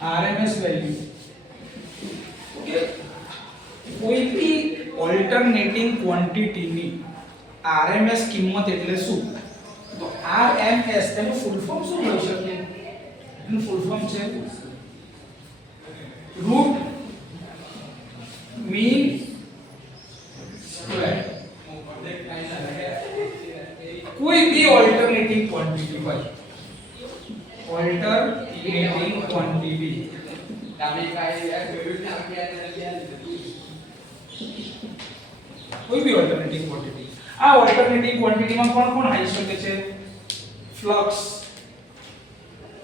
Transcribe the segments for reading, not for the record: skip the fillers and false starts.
RMS value okay કોઈ બી alternating ક્વોન્ટિટીની RMS કિંમત એટલે શું તો RMS તેનું ફૂલ ફોર્મ શું હોઈ શકે એનું ફૂલ ફોર્મ છે રૂટ મીન સ્ક્વેર કોઈ બી ઓલ્ટરનેટિંગ ક્વોન્ટિટી હોય ઓલ્ટરનેટિંગ ક્વોન્ટિટી કોઈ બી ઓલ્ટરનેટિંગ ક્વોન્ટિટી આ ઓલ્ટરનેટિંગ ક્વોન્ટિટીમાં કોણ આવી શકે છે ફ્લક્સ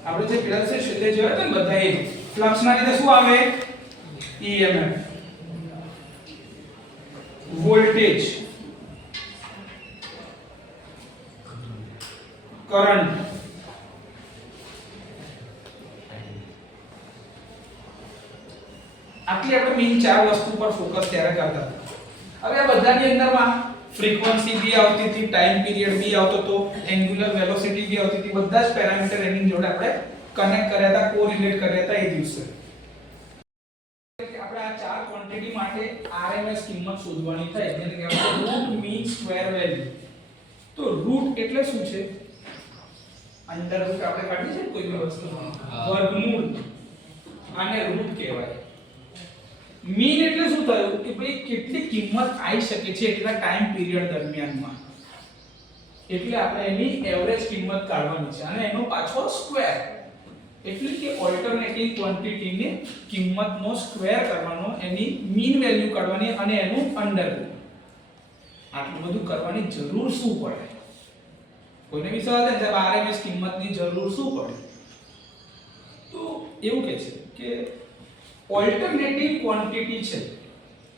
આપણે જે પેલા છે એટલે જોયા હતા ને બધા એ ફ્લક્સ ના લીધે શું આવે EMF વોલ્ટેજ કરંટ આટલી આપણે મેઈન ચાર વસ્તુ પર ફોકસ ત્યારે કરતા હતા હવે આ બધાની અંદરમાં ફ્રીક્વન્સી બી આવતી હતી ટાઈમ પીરિયડ બી આવતો તો એન્ગ્યુલર વેલોસિટી બી આવતી હતી બધા જ પેરામીટર એની જોડે આપણે કનેક્ટ કર્યા હતા કોરિલેટ કર્યા હતા એ દિવસે આપણે આ ચાર ક્વોન્ટિટી માટે RMS કિંમત શોધવાની થાય જેને કહેવાય રૂટ મીન સ્ક્વેર વેલ્યુ તો રૂટ એટલે શું છે અંડર રૂટ આપણે કાઢી છે કોઈ બી વસ્તુ વર્ગમૂળ આને રૂટ કહેવાય મીન એટલે શું થયું કે ભાઈ કેટલી કિંમત આવી શકે છે એટલા ટાઈમ પીરિયડ દરમિયાનમાં એટલે આપણે એની એવરેજ કિંમત કાઢવાની છે અને એનો પાછો સ્ક્વેર એટલે કે ઓલ્ટરનેટિંગ ક્વોન્ટિટીની કિંમતનો સ્ક્વેર કરવાનો એની મીન વેલ્યુ કાઢવાની અને એનું અંડર રૂટ આટલું બધું કરવાની જરૂર શું પડે કોઈને બી સવાલ થાય સાહેબ RMS કિંમતની જરૂર શું પડે તો એવું કહે છે કે ઓલ્ટરનેટિંગ ક્વોન્ટિટી છે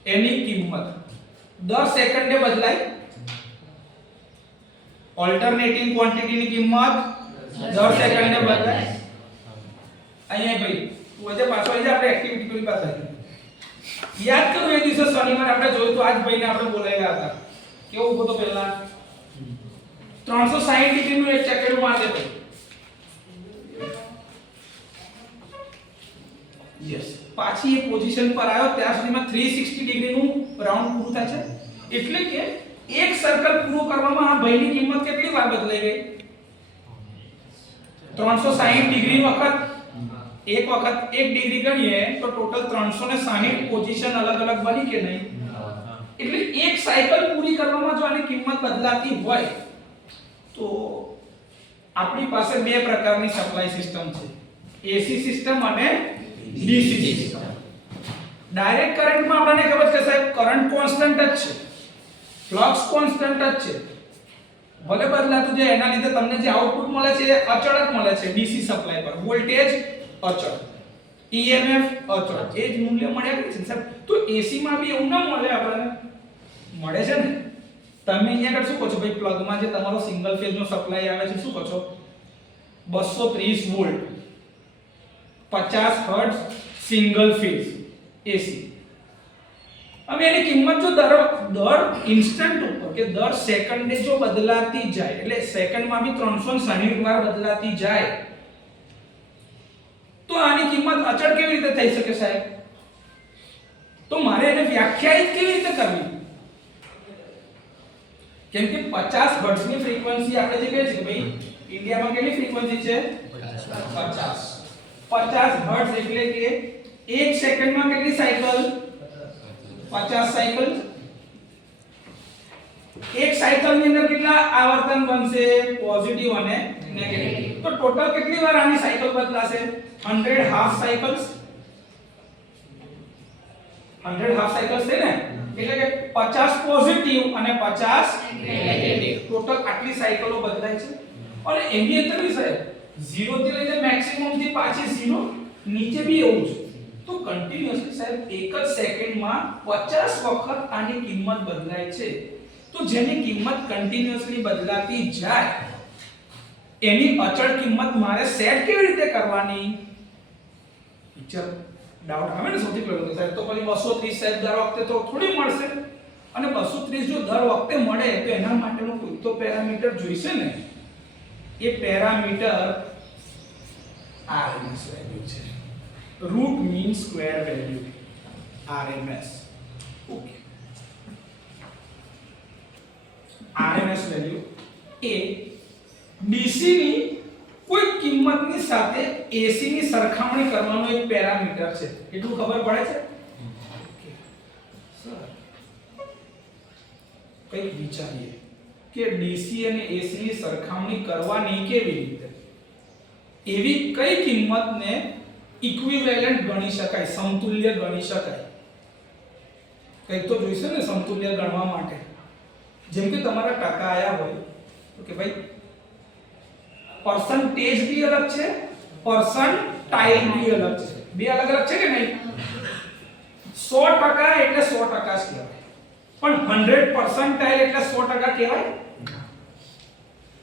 એની કિંમત દર સેકન્ડે બદલાય ઓલ્ટરનેટિંગ ક્વોન્ટિટીની કિંમત દર સેકન્ડે બદલાય અહીંયા ભાઈ તું આજે પાછો આવી જા આપણે એક્ટિવિટી પેલી પાસે યાદ કરો એ દિવસે શનિવાર આપણે જોયું તો આજ ભાઈને આપણે બોલાવ્યા હતા કેવું ઉભો તો પહેલા 360 ડિગ્રીનું એક ચક્કર માર દેતો યસ પાછી એ પોઝિશન પર આવ્યો ત્યાં સુધીમાં 360 ડિગ્રીનું રાઉન્ડ પૂરું થાય છે એટલે કે એક સર્કલ પૂરું કરવામાં આ ભાઈની કિંમત કેટલી વાર બદલાઈ ગઈ 360 ડિગ્રી વખત એક વખત 1 ડિગ્રી ગણીએ તો ટોટલ 360 પોઝિશન અલગ અલગ બની કે નહીં એટલે એક સાયકલ પૂરી કરવામાં જો આની કિંમત બદલાતી હોય તો આપણી પાસે બે પ્રકારની સપ્લાય સિસ્ટમ છે AC સિસ્ટમ અને DC સિસ્ટમ ડાયરેક્ટ કરંટમાં આપણને ખબર છે સાહેબ કરંટ કોન્સ્ટન્ટ જ છે ફ્લક્સ કોન્સ્ટન્ટ જ છે ભલે બદલાતું જાય એના લીધે તમને જે આઉટપુટ મળે છે એ અચળ જ મળે છે DC સપ્લાય પર વોલ્ટેજ અચળ EMF અચળ એ જ મૂલ્ય મળ્યા કરે છે સાહેબ તો AC માં બી એવું ના મળે આપણને મળે છે ને તમે અહીંયા આગળ શું કહો છો ભાઈ પ્લગમાં જે તમારો સિંગલ ફેઝ નો સપ્લાય આવે છે શું કહો છો 230 volt 50 hertz single phase AC હવે એની કિંમત જો દર ઇન્સ્ટન્ટ ઉપર કે દર સેકન્ડે જો બદલાતી જાય એટલે સેકન્ડમાં બી 360 વાર બદલાતી જાય તો આની કિંમત અચળ કેવી રીતે થઈ શકે સાહેબ તો મારે એને વ્યાખ્યાયિત કેવી રીતે કરવી કેમ કે 50 હર્ટ્ઝ ની ફ્રીક્વન્સી આપણે જે કહે છે કે ભાઈ ઇન્ડિયામાં કેટલી ફ્રીક્વન્સી છે 50 હર્ટ્ઝ એટલે કે 1 સેકન્ડમાં કેટલી સાયકલ 50 સાયકલ એક સાયકલ ની અંદર કેટલા આવર્તન બનશે પોઝિટિવ અને નેગેટિવ તો ટોટલ કેટલી વાર આની સાયકલ બદલાશે 100 હાફ સાયકલ્સ 100 હાફ સાયકલ્સ છે ને એટલે કે 50 પોઝિટિવ અને 50 નેગેટિવ ટોટલ આટલી સાયકલો બદલાય છે અને એની અંદર બી સાહેબ 0 થી લઈને મેક્સિમમ થી પાછી 0 નીચે બી એવું છે તો કન્ટિન્યુઅસલી સાહેબ એક જ સેકન્ડમાં 50 વખત આની કિંમત બદલાય છે તો જેની કિંમત કન્ટિન્યુઅસલી બદલાતી જાય એની અચળ કિંમત મારે સેટ કેવી રીતે કરવાની પિક્ચર ડાઉટ આવે ને સૌથી પહેલો તો સાહેબ તો પછી 230 સાહેબ દર વખતે તો થોડી મળશે અને 230 જો દર વખતે મળે તો એના માટેનો કોઈ તો પેરામીટર જોઈશે ને એ પેરામીટર RMS વેલ્યુ છે root mean square value RMS. Okay, RMS value એ DC ની કોઈ કિંમતની સાથે AC ની સરખામણી કરવાનો એક પેરામીટર છે. એટલું ખબર પડે છે? ઓકે સર, કંઈક વિચારીએ કે DC અને AC ની સરખામણી કરવાની કેવી રીતે. એવી કઈ કિંમતને ઇક્વિવેલન્ટ ગણી શકાય, સમતુલ્ય ગણી શકાય? કંઈક તો જોઈશે ને સમતુલ્ય ગણવા માટે. જેમ કે તમારા ટકા આયા હોય તો કે ભાઈ પરસન્ટેજ બી અલગ છે, પરસન્ટાઇલ બી અલગ છે. બે અલગ અલગ છે કે નહીં? 100% એટલે 100% જ કહેવાય, પણ 100 પરસન્ટાઇલ એટલે 100% કહેવાય.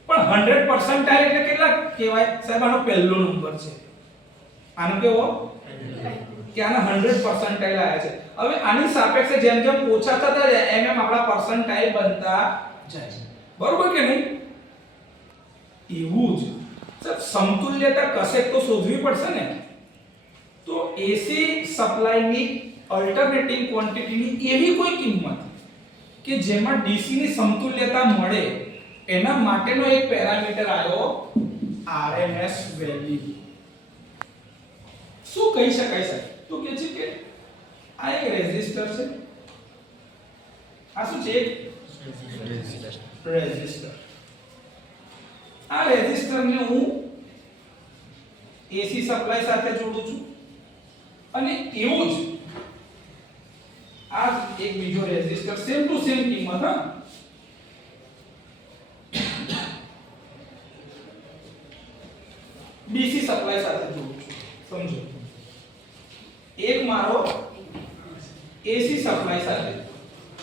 પણ 100 પરસન્ટાઇલ એટલે કેટલા કહેવાય? સાહેબ આનો પહેલો નંબર છે. આનો કેવો? કે આના 100 પરસન્ટાઇલ આયા છે. હવે આની સાપેક્ષે જેમ જેમ ઓછા થતા જાય એમ એમ આપણા પરસન્ટાઇલ બનતા જાય. બરોબર કે નહીં? એવું જ સર સમતુલ્યતા કશે તો શોધવી પડશે ને. તો AC સપ્લાયની અલ્ટરનેટિંગ ક્વોન્ટિટીની એવી કોઈ કિંમત કે જેમાં DC ની સમતુલ્યતા મળે એના માટેનો એક પેરામીટર આવ્યો RMS વેલ્યુ. શું કહી શકાય સાહેબ? તો કે છે કે આ એક રેઝિસ્ટર છે. આ શું છે? રેઝિસ્ટર. આ રેઝિસ્ટરને હું AC સપ્લાય સાથે જોડું છું અને એવું જ આ એક બીજો રેઝિસ્ટર સેમ ટુ સેમ કિંમત DC સપ્લાય સાથે જોડું છું. સમજો, એક મારો AC સપ્લાય સાથે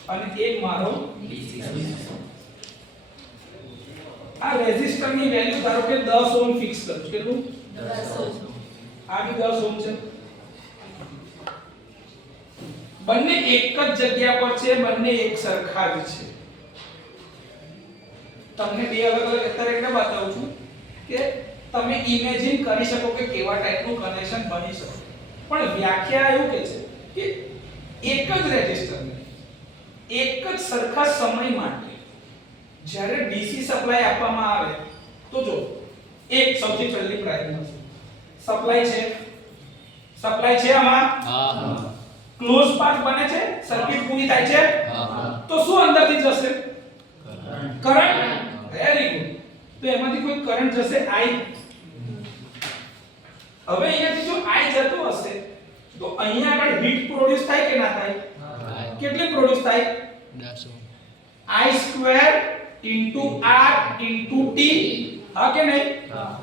અને એક મારો DC. આ રેઝિસ્ટરની વેલ્યુ ધારો કે 10 ઓહ્મ ફિક્સ કરું છું. કેટલું? 10 ઓહ્મ. આ બી 10 ઓહ્મ છે. બંને એક જ જગ્યા પર છે, બંને એક સરખા જ છે. તમને બે અલગ અલગ અત્યારે એટલે બતાવું છું કે તમે ઇમેજિન કરી શકો કે કેવા ટાઈપનું કનેક્શન બની શકે. પણ વ્યાખ્યા એવું કહે છે કે એક જ રેઝિસ્ટરને એક જ સરખા સમય માટે જ્યારે DC સપ્લાય આપવામાં આવે તો જો એક સૌથી પહેલી પ્રાઇમરી સપ્લાય છે આમાં ક્લોઝ પાથ બને છે, સર્કિટ પૂરી થાય છે. તો શું અંદરથી જશે? કરંટ. Very good. તો એમાંથી કોઈ કરંટ જશે I. હવે અહીંયાથી જો I જતો હશે તો અહીંયા આગળ હીટ પ્રોડ્યુસ થાય કે ના થાય? કેટલી પ્રોડ્યુસ થાય? 10 I square into R into T. હા કે નહીં? હા.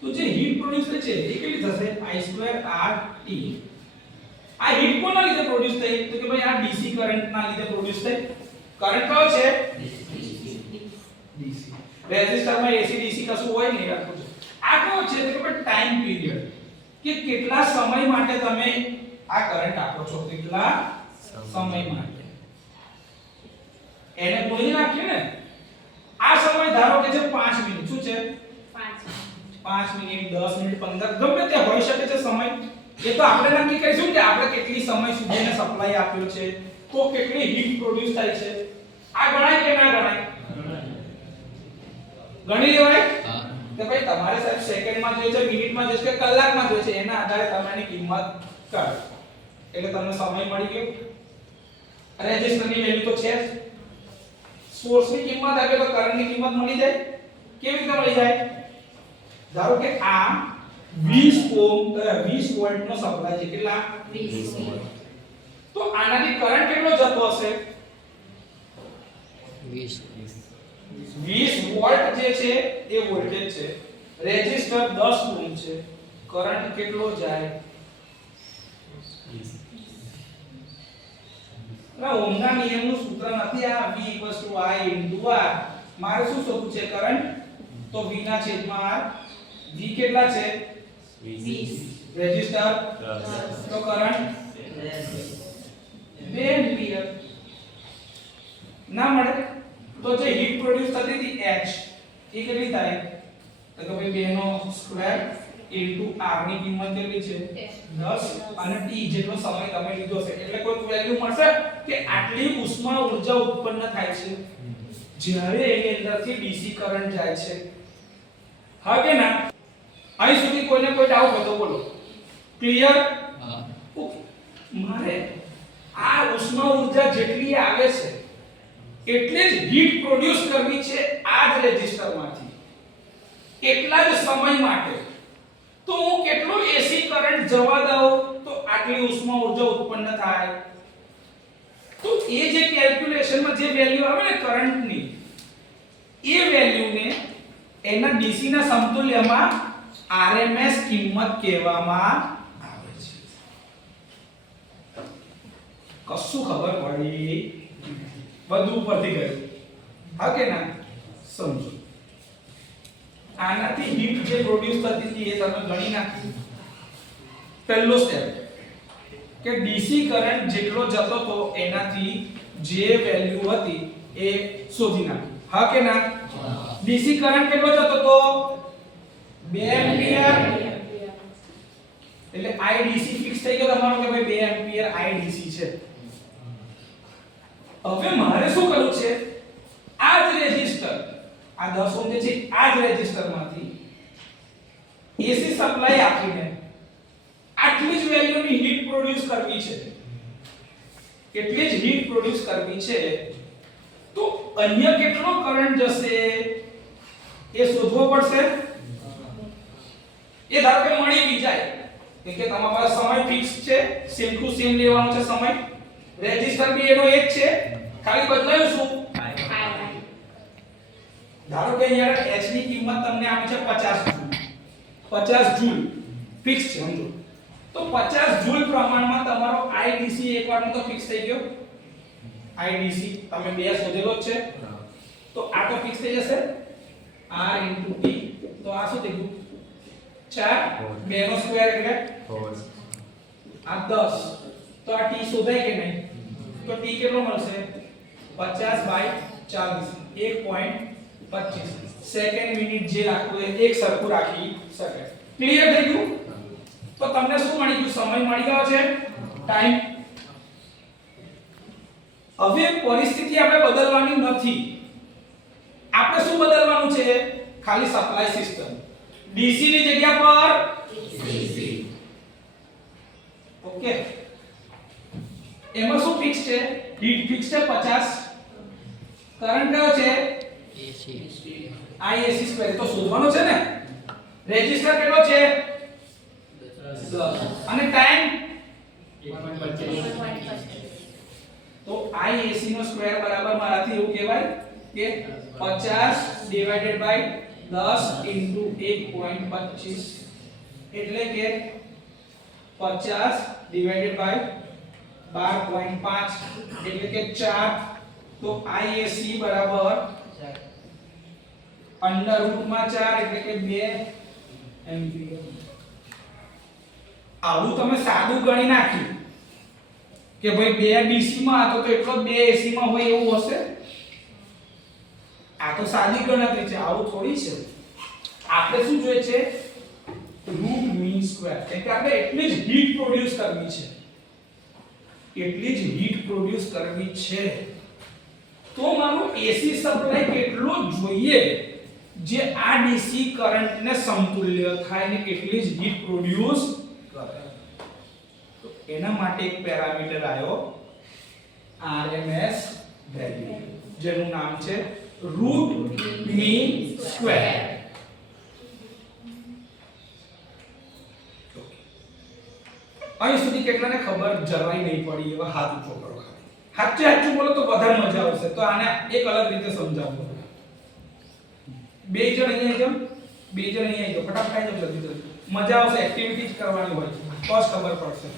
તો જે હીટ પ્રોડ્યુસ થાય છે એ કેટલી થશે? I square R T. આ હીટ કોના લીધે પ્રોડ્યુસ થઈ? તો કે ભાઈ આ DC કરંટ ના લીધે પ્રોડ્યુસ થઈ. કરંટ કયો છે? DC. રેઝિસ્ટરમાં AC DC કશું હોય નહીં રાખવું છે. આ કયો છે? તો કે ટાઈમ પીરિયડ, કે કેટલા સમય માટે તમે આ કરંટ આપો છો, કેટલા સમય માટે. એને કોઈ નાખ્યું ને. આ સમય ધારો કે છે 5 મિનિટ. શું છે? 5 મિનિટ, 10 મિનિટ, 15, ગમે તે હોઈ શકે છે સમય. એ તો આપણે નક્કી કરીશું કે આપણે કેટલી સમય સુધીને સપ્લાય આપ્યો છે, તો કેટલી હીટ પ્રોડ્યુસ થાય છે. આ ગણાય કે ના ગણાય? ગણી લેવાય. કે ભાઈ તમારે સાહેબ સેકન્ડમાં જોઈએ છે, મિનિટમાં જોઈએ છે કે કલાકમાં જોઈએ છે, એના આધારે તમે એની કિંમત કરો. એટલે તમને સમય મળી ગયો. રેઝિસ્ટરની વેલ્યુ તો છે જ. સોર્સની કિંમત આપે તો કરંટની કિંમત મળી જાય. કેવી રીતે મળી જાય? ધારો કે આ 20 ઓહ્મ 20 વોલ્ટનો સપ્લાય છે. કેટલા? 20 વોલ્ટ. તો આનાથી કરંટ કેટલો જતો હશે? 20 વોલ્ટ જે છે એ વોલ્ટેજ છે. રેઝિસ્ટર 10 ઓહ્મ છે. કરંટ કેટલો જાય? 20. ઓહમના નિયમનું સૂત્ર નથી આ V = I * R. મારે શું શોધવું છે? કરંટ. તો V ના છેદમાં R. V કેટલા છે? 20. રેઝિસ્ટર તો કરંટ 2 એમ્પિયર. ના મળે તો જે હીટ પ્રોડ્યુસ થતી હતી H એ કેટલી થાય? તો કે ભાઈ 2 નો સ્ક્વેર r ની કિંમત કેટલી છે 10 અને t જેટલો સમય તમે લીધો છે એટલે કોઈ વેલ્યુ મળશે કે આટલી ઉષ્મા ઊર્જા ઉત્પન્ન થાય છે જ્યારે એની અંદરથી ડીસી કરંટ જાય છે હા કે ના અહીં સુધી કોઈને કોઈ ડાઉટ હોય તો બોલો ક્લિયર હા ઓકે મારે આ ઉષ્મા ઊર્જા જેટલી આવે છે એટલે જ હીટ પ્રોડ્યુસ કરવી છે આ જ રેઝિસ્ટરમાંથી એટલા જ સમય માટે તો હું કેટલો એસી કરંટ જવા દઉં તો આટલી ઉષ્મા ઊર્જા ઉત્પન્ન થાય તો એ જે કેલ્ક્યુલેશનમાં જે વેલ્યુ આવે ને કરંટની એ વેલ્યુને એના ડીસી ના સમતુલ્યમાં આરએમએસ કિંમત કહેવામાં આવે છે કશું ખબર પડી બધું ઉપરથી ગયું હા કે ના સમજો આનાથી હીટ જે પ્રોડ્યુસ થતી હતી એ તમે ગણી નાખી પહેલો સ્ટેપ કે ડીસી કરંટ જેટલો જતો તો એનાથી જે વેલ્યુ હતી એ શોધી નાખી હા કે ના ડીસી કરંટ કેટલો જતો તો 2 એમ્પિયર એટલે આઈડીસી ફિક્સ થઈ ગયો તમારો કે ભાઈ 2 એમ્પિયર આઈડીસી છે હવે મારે શું કરવું છે આ જ રેઝિસ્ટર આ 10 ઓહ્મ છે આ જ રેઝિસ્ટરમાંથી એસી સપ્લાય આપીને આટલી જ વેલ્યુની હીટ પ્રોડ્યુસ કરવી છે એટલી જ હીટ પ્રોડ્યુસ કરવી છે તો અન્ય કેટલો કરંટ જશે એ શોધવો પડશે એ ધારો કે મળી બી જાય કે તમારા પાસે સમય ફિક્સ છે સેમ ટુ સેમ લેવાનો છે સમય રેઝિસ્ટર બી એનો એક છે ખાલી બદલાયું શું ધારો કે અહીંયા h ની કિંમત તમને આપી છે 50 જૂલ ફિક્સ છે સમજો તો 50 જૂલ પ્રમાણમાં તમારો IDC એકવારનો તો ફિક્સ થઈ ગયો IDC તમે બે શોધેલો જ છે તો આ તો ફિક્સ થઈ જશે R * T તો આ શું થઈ ગયું 4 2 નો સ્ક્વેર એટલે 4 આ 10 તો આ T શોધાય કે નહીં તો T કેટલો મળશે 50/40 1.25 સેકન્ડ મિનિટ જે રાખવું એ એક સરખું રાખી શકે ક્લિયર થઈ ગયું તો તમને શું મળી ગયું સમય મળી ગયો છે ટાઈમ હવે પરિસ્થિતિ આપણે બદલવાની નથી આપણે શું બદલવાનું છે ખાલી સપ્લાય સિસ્ટમ ડીસી ની જગ્યા પર AC ઓકે એમાં શું ફિક્સ છે હીટ ફિક્સ છે 50 કરંટ કયો છે IAC સ્ક્વેર તો શોધવાનો છે ને રેઝિસ્ટર કેટલો છે 10 અને ટાઈમ 1.25 તો IAC નો સ્ક્વેર બરાબર મારાથી એવું કહેવાય કે 50 ડિવાઇડેડ બાય 10 ઇન્ટુ 1.25 એટલે કે 50 ડિવાઇડેડ બાય 12.5 એટલે કે 4 તો IAC બરાબર અંડર રૂટમાં 4 એટલે કે 2 એમ્પિયર આવું તમે સાદું ગણી નાખ્યું કે ભાઈ 2 DC માં હતો તો એટલો 2 AC માં હોય એવું હશે આ તો સાદી ગણતરી છે આવું થોડી છે આપણે શું જોઈએ છે રૂટ મીન સ્ક્વેર એટલે આપણે એટલી જ હીટ પ્રોડ્યુસ કરવી છે એટલી જ હીટ પ્રોડ્યુસ કરવી છે તો મારું AC સપ્લાય કેટલો જોઈએ જે આ DC કરંટને સમતુલ્ય થાય ને એટલી જ હીટ પ્રોડ્યુસ કરે તો એના માટે એક પેરામીટર આવ્યો RMS વેલ્યુ જેનું નામ છે રૂટ મીન સ્ક્વેર અહીં સુધી કેટલાને ખબર જરાય નહીં પડી એવા હાથ ઊંચો કરો ખાલી સાચું બોલો તો વધારે મજા આવશે તો આને એક અલગ રીતે સમજાવો બે જણ અહીંયા જાવ બે જણ અહીંયા જાવ ફટાફટ આવી જાવ જલ્દી જલ્દી મજા આવશે એક્ટિવિટી જ કરવાની હોય તો જ ખબર પડશે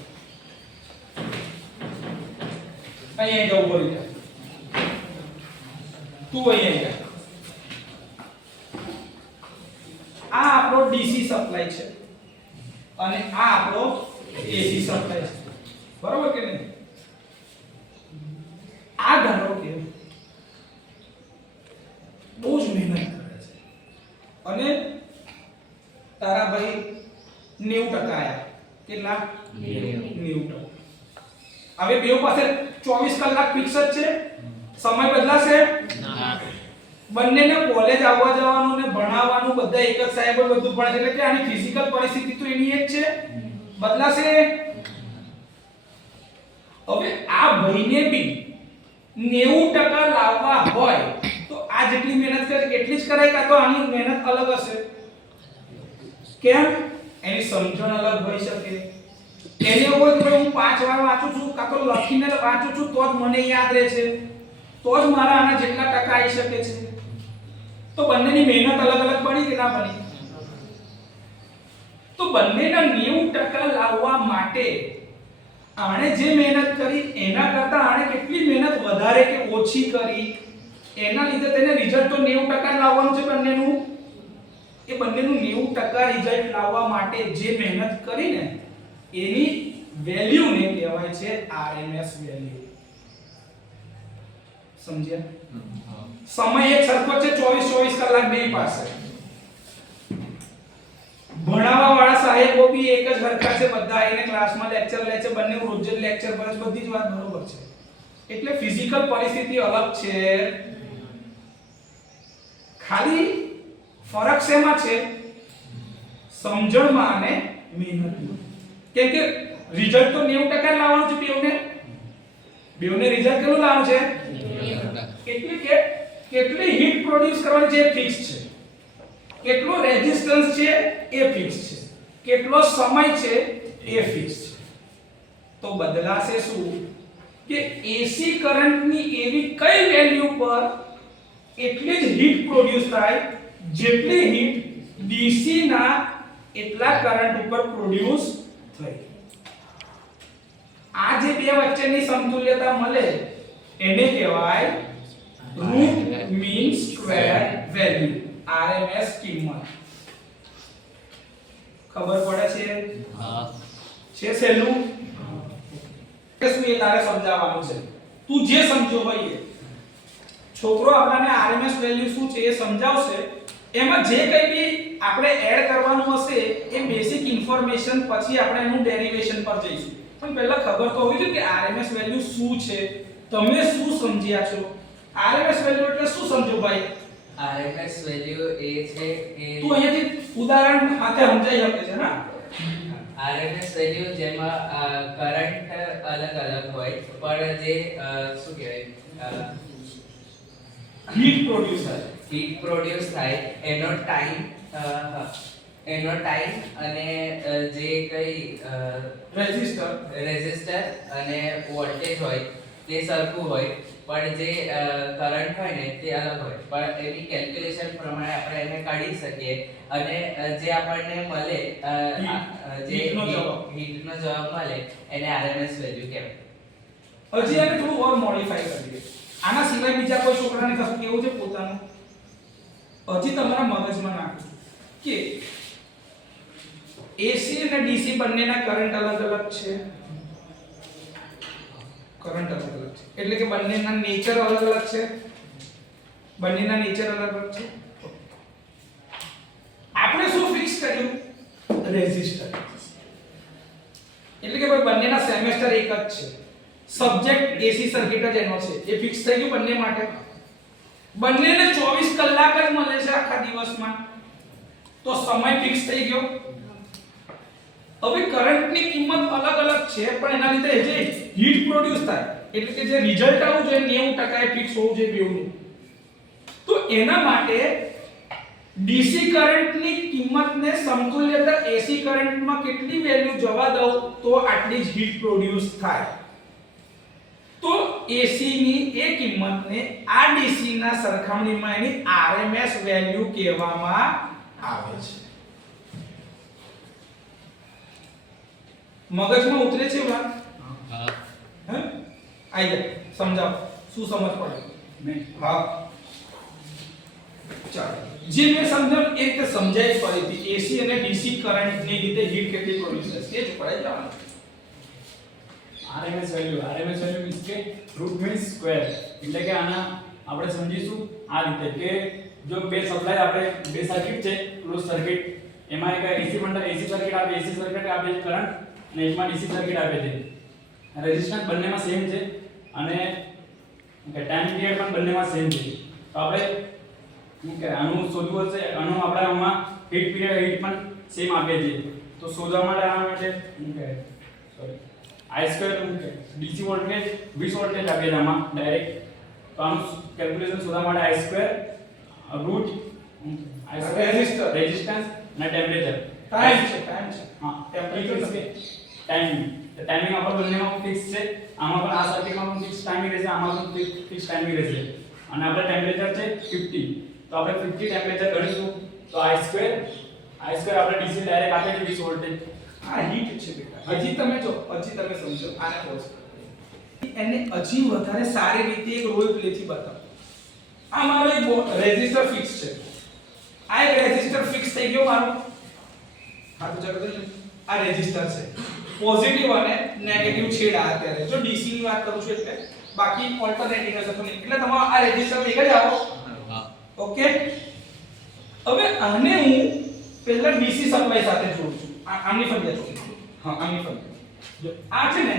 અહીંયા જાવ બોલી જા તું અહીંયા જા આ આપણો ડીસી સપ્લાય છે અને આ આપણો એસી સપ્લાય છે બરોબર કે નહીં આ ધારો કે બહુ જ મહેનત કરે છે અને તારા ભાઈ 90% આયા કેટલા 90%. હવે બેવ પાસે 24 કલાક ફિક્સ જ છે, સમય બદલાશે બંનેને કોલેજ આવવા જવાનું ને ભણાવવાનું બધા એક જ સાહેબ બધું ભણે છે એટલે કે આની ફિઝિકલ પરિસ્થિતિ તો એની એક છે, બદલાશે. હવે આ ભાઈને બી 90% લાવવા હોય તો આ જેટલી મહેનત કરે એટલી જ કરાય કાં તો આની મહેનત અલગ હશે? કેમ? એની સમજણ અલગ હોઈ શકે. એને એવું હોય કે હું 5 વાર વાંચું છું કાં તો લખીને વાંચું છું તો જ મને યાદ રહે છે, તો જ મારા આના જેટલા ટકા આવી શકે છે. તો બંનેની મહેનત અલગ અલગ પડી કે ના પડી? તો બંનેના 90% લાવવા માટે આણે જે મહેનત કરી એના કરતા આણે કેટલી મહેનત વધારે કે ઓછી કરી એના લીધે તેને રિઝલ્ટ તો 90% લાવવાનું છે બંનેનું. એ બંનેનું 90% રિઝલ્ટ લાવવા માટે જે મહેનત કરીને એની વેલ્યુ ને કહેવાય છે RMS વેલ્યુ. સમજ્યા? સમય એક સરખો છે 24 કલાક બે પાસે. ભણાવવા વાળા સાહેબો બી એક જ સરખા છે, બધા આવીને ક્લાસમાં લેક્ચર લે છે, બંને રોજ જ લેક્ચર ભરે છે, બધી જ વાત બરોબર છે. એટલે ફિઝિકલ પરિસ્થિતિ અલગ છે, ખાલી ફરક શેમાં છે? સમજણમાં અને મહેનતમાં. કેમ કે રિઝલ્ટ તો 90% લાવવાનું છે બેવને રિઝલ્ટ કેટલું લાવવાનું છે? 90%. કેટલી હીટ પ્રોડ્યુસ કરવાની છે એ ફિક્સ છે, કેટલો રેઝિસ્ટન્સ છે એ ફિક્સ છે, કેટલો સમય છે એ ફિક્સ છે. તો બદલાશે શું કે AC કરંટની એવી કઈ વેલ્યુ પર એટલી જ હીટ પ્રોડ્યુસ થાય જેટલી હીટ DC ના એટલા કરંટ ઉપર પ્રોડ્યુસ થઈ. આ જે બે વચ્ચેની સમતુલ્યતા મળે એને કહેવાય route mean square value, RMS કિંમત. ખબર પડે છે? હા. છે સહેલું? કે શું એ તારે સમજાવવાનું છે, તું જે સમજો હોય એ. છોકરો આપણને RMS વેલ્યુ શું છે એ સમજાવશે. એમાં જે કંઈ બી આપણે એડ કરવાનું હશે એ બેસિક ઇન્ફોર્મેશન પછી આપણે એનું ડેરિવેશન પર જઈશું. પણ પહેલા ખબર તો હોવી જોઈએ કે RMS વેલ્યુ શું છે, તમે શું સમજ્યા છો? RMS વેલ્યુ એટલે શું સમજો ભાઈ? RMS વેલ્યુ એ છે કે તું અહીંયાથી ઉદાહરણ સાથે સમજાઈ શકે છે ને? RMS વેલ્યુ જેમાં કરંટ અલગ અલગ હોય પણ જે શું કહેવાય હીટ પ્રોડ્યુસ થાય એનો ટાઈમ અને જે કઈ રેઝિસ્ટર અને વોલ્ટેજ હોય તે સરખું હોય પણ જે કરંટ હોય ને તે અલગ હોય. પણ એની કેલ્ક્યુલેશન પ્રમાણે આપણે એને કાઢી શકીએ અને જે આપણને મળે જે હીટનો જવાબ મળે એને RMS વેલ્યુ કહેવાય. હજી આને થોડું ઓર મોડિફાઈ કરીએ. આના સિવાય બીજા કોઈ છોકરાને કશું કેવું છે પોતાનું? હજી તમારા મગજમાં નાખો કે AC અને DC બંનેના કરંટ અલગ અલગ છે. કરંટ અલગ અલગ છે એટલે કે બંનેના નેચર અલગ અલગ છે. આપણે શું ફિક્સ કર્યું? રેઝિસ્ટર. એટલે કે ભાઈ બંનેના સેમેસ્ટર એક જ છે, સબ્જેક્ટ AC સર્કિટ જ એનો છે, એ ફિક્સ થઈ ગયું બંને માટે. બંનેને 24 કલાક જ મળે છે આખા દિવસમાં, તો સમય ફિક્સ થઈ ગયો. હવે કરંટની કિંમત અલગ અલગ છે પણ એના લીધે જે હીટ પ્રોડ્યુસ થાય એટલે કે જે રિઝલ્ટ આવવું જોઈએ 90% એ ફિક્સ હોવું જોઈએ બેવનું. તો એના માટે DC કરંટની કિંમતને સમતુલ્યતા AC કરંટમાં કેટલી વેલ્યુ જવા દઉં તો આટલી જ હીટ પ્રોડ્યુસ થાય. તો AC ની એ કિંમતને આ DC ના સરખામણીમાં એની RMS વેલ્યુ કહેવામાં આવે છે. મગજમાં ઉતરે છે વાત? હા. હે? આઈ જા સમજાવ શું સમજ પડે? નહીં. હા. ચાલો. જે મેં સમજાવ્યું એ રીતે સમજાય ફરીથી. AC અને DC કરંટની રીતે હીટ કેટલી પ્રોડ્યુસ થાય છે એ જ પડાઈ જવાનું. RMS વેલ્યુ મીન્સ કે રૂટ મીન્સ સ્ક્વેર. એટલે કે આના આપણે સમજીશું આ રીતે કે જો બે સપ્લાય આપણે બે સર્કિટ છે ક્લોઝ સર્કિટ એમાં એક AC બંડલ AC સર્કિટ આપે, AC સર્કિટ આપે છે કરંટ, અને એકમાં DC સર્કિટ આપે છે. રેઝિસ્ટન્સ બંનેમાં સેમ છે અને ટાઈમ પીરિયડ પણ બંનેમાં સેમ છે. તો આપણે આનું શોધવું હશે, આનું આપણે આમાં હીટ પીરિયડ હીટ પણ સેમ આપે છે. તો શોધવા માટે સોરી DC વોલ્ટેજ 20 વોલ્ટેજ આપે છે આમાં ડાયરેક્ટ. તો આનું કેલ્ક્યુલેશન શોધવા માટે રૂટ રેઝિસ્ટન્સ અને ટેમ્પરેચર ટાઈમ છે હા ટેમ્પરેચર છે ટાઈમિંગ આપણે બંનેમાં ફિક્સ છે. આમાં પણ આ સર્કિટમાં પણ ફિક્સ ટાઈમિંગ રહેશે, આમાં પણ ફિક્સ ટાઈમિંગ રહેશે. અને આપણે ટેમ્પરેચર છે 50. તો આપણે 50 ટેમ્પરેચર ગણીશું. તો I2 આપણે DC ડાયરેક્ટ આપે છે 20 વોલ્ટેજ. આ હીટ છે બેટા. હજી તમે સમજો આને પોઝ એને હજી વધારે સારી રીતે એક રોલ પ્લે થી બતાવો. આ મારો એક રેઝિસ્ટર ફિક્સ છે. આ એક રેઝિસ્ટર ફિક્સ થઈ ગયો મારો. હા તો ચાલો આ રેઝિસ્ટર છે. પોઝિટિવ અને નેગેટિવ છેડ આ અત્યારે જો DC ની વાત કરું છું એટલે બાકી ઓલ્ટરનેટિંગ હશે તો નહીં. એટલે તમારો આ રેઝિસ્ટર એક જ આવો. ઓકે. હવે આને હું પહેલા DC સપ્લાય સાથે જોડું છું. આમની ફરિયાદ છે. હા આમની ફરિયાદ. જો આ છે ને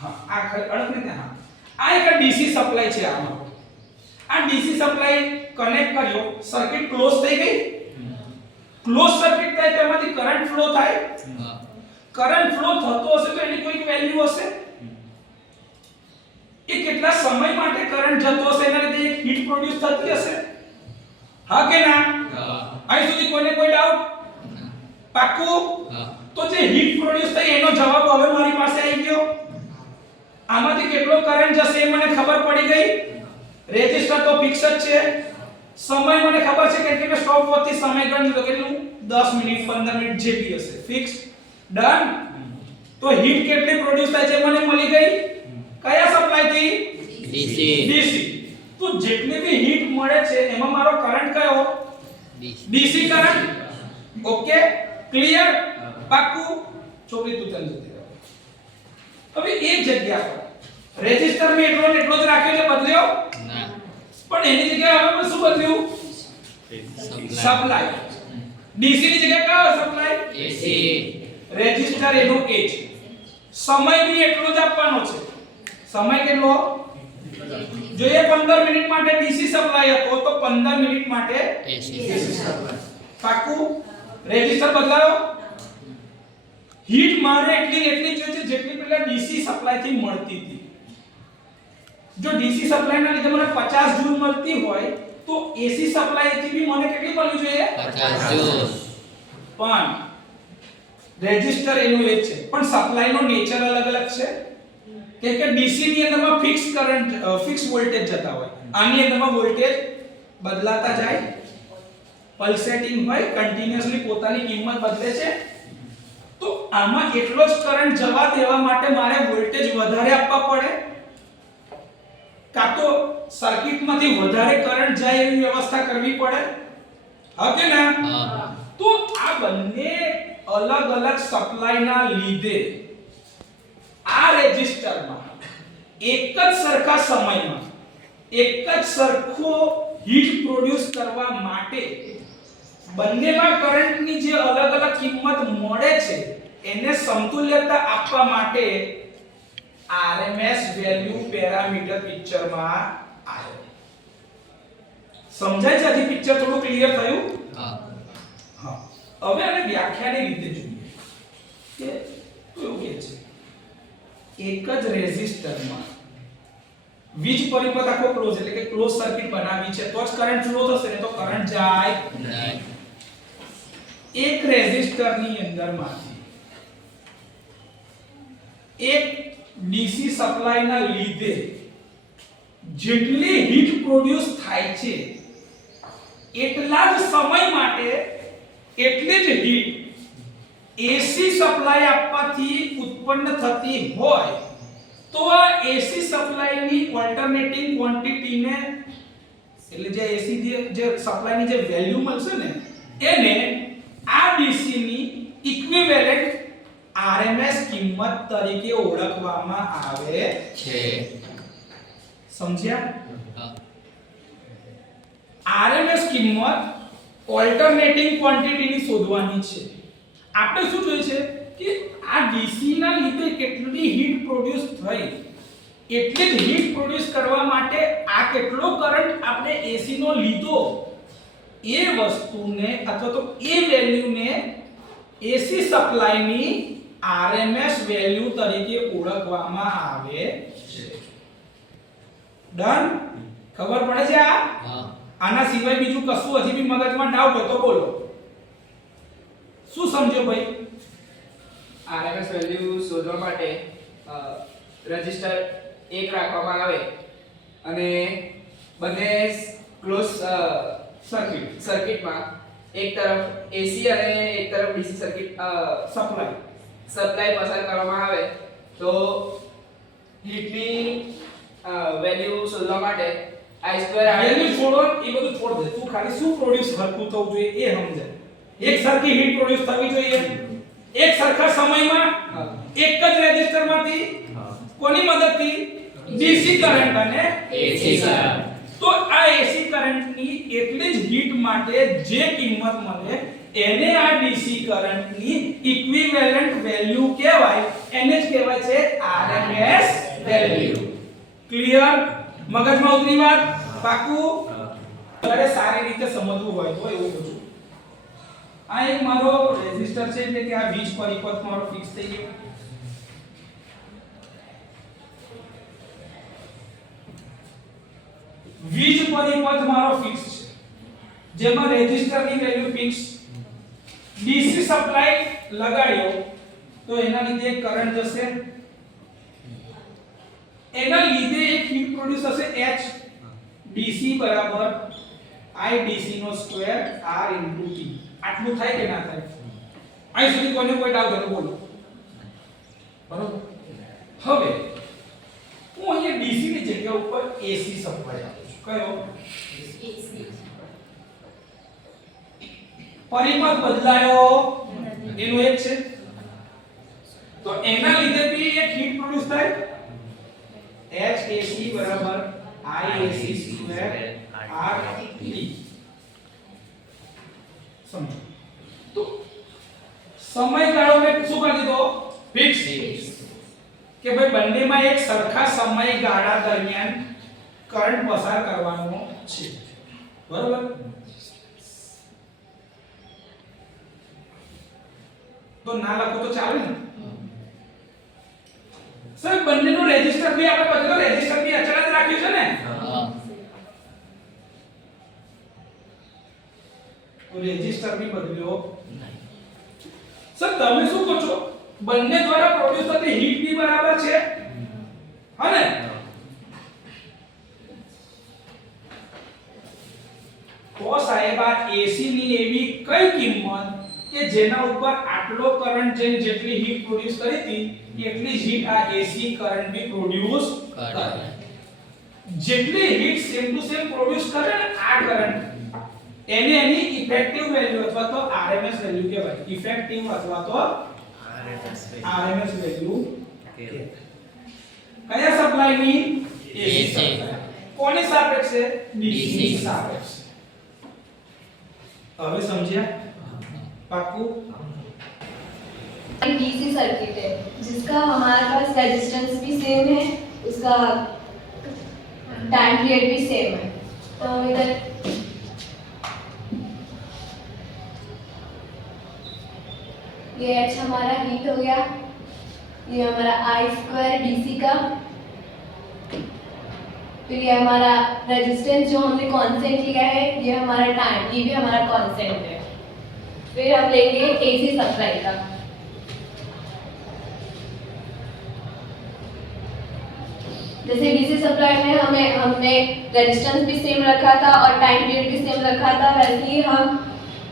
હા આ અડક ને હા આ એક DC સપ્લાય છે આમાં. આ DC સપ્લાય કનેક્ટ કર્યો, સર્કિટ ક્લોઝ થઈ ગઈ. ક્લોઝ સર્કિટ થાય તો એમાંથી કરંટ ફ્લો થાય. કરંટ ફ્લો થતો હશે તો એની કોઈ વેલ્યુ હશે. એ કેટલા સમય માટે કરંટ જતો હશે એના લીધે એક હીટ પ્રોડ્યુસ થતી હશે. હા કે ના? અહીં સુધી કોઈને કોઈ ડાઉટ? પાક્કું? તો જે હીટ પ્રોડ્યુસ થઈ એનો જવાબ હવે મારી પાસે આવી ગયો. આમાંથી કેટલો કરંટ જશે એ મને ખબર પડી ગઈ. રેઝિસ્ટર તો ફિક્સ જ છે. સમય મને ખબર છે કે મેં સ્ટોપ વોચથી સમય ગણી લીધો કેટલું 10 મિનિટ 15 મિનિટ જે બી હશે. Fix done. તો હીટ કેટલી પ્રોડ્યુસ થાય છે મને મળી ગઈ. કયા સપ્લાય થી? DC. તો જેટલી બી હીટ મળે છે એમાં મારો કરંટ કયો? DC current. Okay clear? પાક્કું? છોકરી તું ચાલ જતી રહો. હવે એ જગ્યા પર રેઝિસ્ટર મે એટલો ને એટલો જ રાખ્યો છે, બદલ્યો ના. પણ એની જગ્યાએ હવે શું બદલ્યું? સપ્લાય. DC ની જગ્યાએ કયો સપ્લાય? AC. રેઝિસ્ટર એનો A છે. સમય બી એટલો જ આપવાનો છે. સમય કેટલો? જો એ 15 મિનિટ માટે DC સપ્લાય હતો તો 15 મિનિટ માટે AC સપ્લાય. પાક્કું? રેઝિસ્ટર બદલાયો. હીટ મારે એટલી જોઈએ છે જેટલી પહેલા DC સપ્લાય થી મળતી હતી. જો DC સપ્લાય ના લીધે મને 50 જૂલ મળતી હોય તો AC સપ્લાય થી બી મને કેટલી મળવી જોઈએ? 50 જૂલ. પણ રેઝિસ્ટર એનું એક છે પણ સપ્લાય નો નેચર અલગ છે કે DC ની અંદરમાં ફિક્સ કરંટ ફિક્સ વોલ્ટેજ જતા હોય. આની અંદરમાં વોલ્ટેજ બદલાતા જાય. પલ્સેટિંગ હોય, કન્ટિન્યુઅસલી પોતાની કિંમત બદલે છે. તો આમાં એટલો જ કરંટ જવા દેવા માટે મારે વોલ્ટેજ વધારે આપવા પડે. કાં તો સર્કિટમાંથી વધારે કરંટ જાય એવી વ્યવસ્થા કરવી પડે. હા કે ના? તો આ બંને અલગ સપ્લાયના લીધે આ રેઝિસ્ટરમાં એક જ સરખા સમયમાં એક જ સરખો હીટ પ્રોડ્યુસ કરવા માટે બંનેમાં કરંટની જે અલગ કિંમત મળે છે એને સમતુલ્યતા આપવા માટે RMS વેલ્યુ પેરામીટર પિક્ચરમાં આવ્યો. સમજાય છે? હજી પિક્ચર થોડું ક્લિયર થયું? હા. હવે આને વ્યાખ્યાની રીતે જોઈએ કે એવું કે છે એક જ રેઝિસ્ટરમાં વીજ પરિપથ આખો ક્લોઝ એટલે કે ક્લોઝ સર્કિટ બનાવી છે તો જ કરંટ ફ્લો થશે, ને તો કરંટ જાય નહીં. એક રેઝિસ્ટરની અંદરમાંથી એક DC સપ્લાયના લીધે જેટલી હીટ પ્રોડ્યુસ થાય છે એટલા જ સમય માટે એટલી જ હીટ AC સપ્લાય આપવાથી ઉત્પન્ન થતી હોય તો આ AC સપ્લાયની ઓલ્ટરનેટિંગ ક્વોન્ટિટીને એટલે જે AC જે સપ્લાયની જે વેલ્યુ મળશે ને એને આ DC ની ઇક્વિવેલન્ટ RMS કિંમત તરીકે ઓળખવામાં આવે છે. સમજ્યા? RMS કિંમત ઓલ્ટરનેટિંગ ક્વોન્ટિટીની શોધવાની છે. આપણે શું જોઈએ છે કે આ ડીસી ના લીધે કેટલી હીટ પ્રોડ્યુસ થઈ, એટલી જ હીટ પ્રોડ્યુસ કરવા માટે આ કેટલો કરંટ આપણે એસી નો લીધો, એ વસ્તુને અથવા તો એ વેલ્યુને એસી સપ્લાયની આરએમએસ વેલ્યુ તરીકે ઓળખવામાં આવે છે. ડન? ખબર પડે છે આ? આના સિવાય બીજું કશું હજી બી મગજમાં ડાઉટ હોય તો બોલો. શું સમજો ભાઈ? આરએમએસ વેલ્યુ શોધવા માટે રજિસ્ટર 1 રાખવામાં આવે અને બંને ક્લોઝ સર્કિટમાં એક તરફ એસી અને એક તરફ ડીસી સર્કિટ સપ્લાય પસાર કરવામાં આવે તો હીટની વેલ્યુ શોધવા માટે I2 વેલ્યુ છોડો, એ બધું છોડ દે. તું ખાલી શું પ્રોડ્યુસ હરખું થવું જોઈએ એ સમજે. એક સરખી હીટ પ્રોડ્યુસ થવી જોઈએ, એક સરખા સમયમાં એક જ રેઝિસ્ટરમાંથી કોની મદદથી? ડીસી કરંટ અને એસી કરંટ. તો આ એસી કરંટની એટલી જ હીટ માટે જે કિંમત મળે એને આ ડીસી કરંટની ઇક્વિવેલન્ટ વેલ્યુ કહેવાય. એને જ કહેવાય છે આરએમએસ વેલ્યુ. ક્લિયર? મગજમાં ઉતરી વાત? પાકું? અરે સારી રીતે સમજવું હોય તો એવું બધું. આ એક મારો રેઝિસ્ટર છે એટલે કે આ વીજ પરિપથ મારો ફિક્સ થઈ ગયો. વીજ પરિપથ મારો ફિક્સ છે, જેમાં રેઝિસ્ટરની વેલ્યુ ફિક્સ. ડીસી સપ્લાય લગાડ્યો તો એના લીધે એક કરંટ જશે, એના લીધે એક હીટ પ્રોડ્યુસ થશે H. ડીસી બરાબર I DC નો સ્ક્વેર R * T. આટલું થાય કે ના થાય? અહીં સુધી કોઈને કોઈ ડાઉટ હોય તો બોલો. બરોબર? હવે હું અહીંયા DC ની જગ્યા ઉપર AC સપ્લાય આપું છું. કયો? પરિપથ બદલાયો એનું એક છે, તો એના લીધે બી એક હીટ પ્રોડ્યુસ થાય. HAC બરાબર IAC સ્ક્વેર RT. સમજો તો સમયગાળો મેં શું કરી દીધો? ફિક્સ. કે ભાઈ બંનેમાં એક સરખા સમયગાળા દરમિયાન કરંટ પસાર કરવાનો છે. બરોબર? તો ના લખો તો ચાલે ને? સર બંનેનો રેઝિસ્ટર બી આપણે બદલો, રેઝિસ્ટર બી અચળ જ રાખ્યું છે ને? તો રેઝિસ્ટર બી બદલ્યો નહીં. સર તમે શું કહો છો? બંને દ્વારા પ્રોડ્યુસ થતી હીટ બી બરાબર છે, હા ને? તો સાહેબ આ AC ની એવી કઈ કિંમત કે જેના ઉપર આટલો કરંટ જેટલી હીટ પ્રોડ્યુસ કરી હતી એટલી જ હીટ આ AC કરંટ બી પ્રોડ્યુસ કરે. જેટલી heat same to same produce કરે ને આ કરંટ, એને એની ઇફેક્ટિવ વેલ્યુ અથવા તો RMS વેલ્યુ કહેવાય. ઇફેક્ટિવ અથવા તો RMS વેલ્યુ કયા સપ્લાયની? AC supply. કોની સાપેક્ષે? DC સાપેક્ષે. હવે સમજ્યા? पाकू? डीसी सर्किट है जिसका हमारे पास रेजिस्टेंस भी सेम है, उसका टाइम पीरियड भी सेम है. तो इधर ये H हमारा हीट हो गया, ये हमारा I² DC का, फिर ये हमारा रेजिस्टेंस जो हमने कांस्टेंट लिया है, ये हमारा टाइम, ये भी हमारा कांस्टेंट है. फिर हम लेंगे एसी सप्लाई का. जैसे डीसी सप्लाई में हमने रेजिस्टेंस भी सेम रखा था और टाइम पीरियड भी सेम रखा था, वैसे ही हम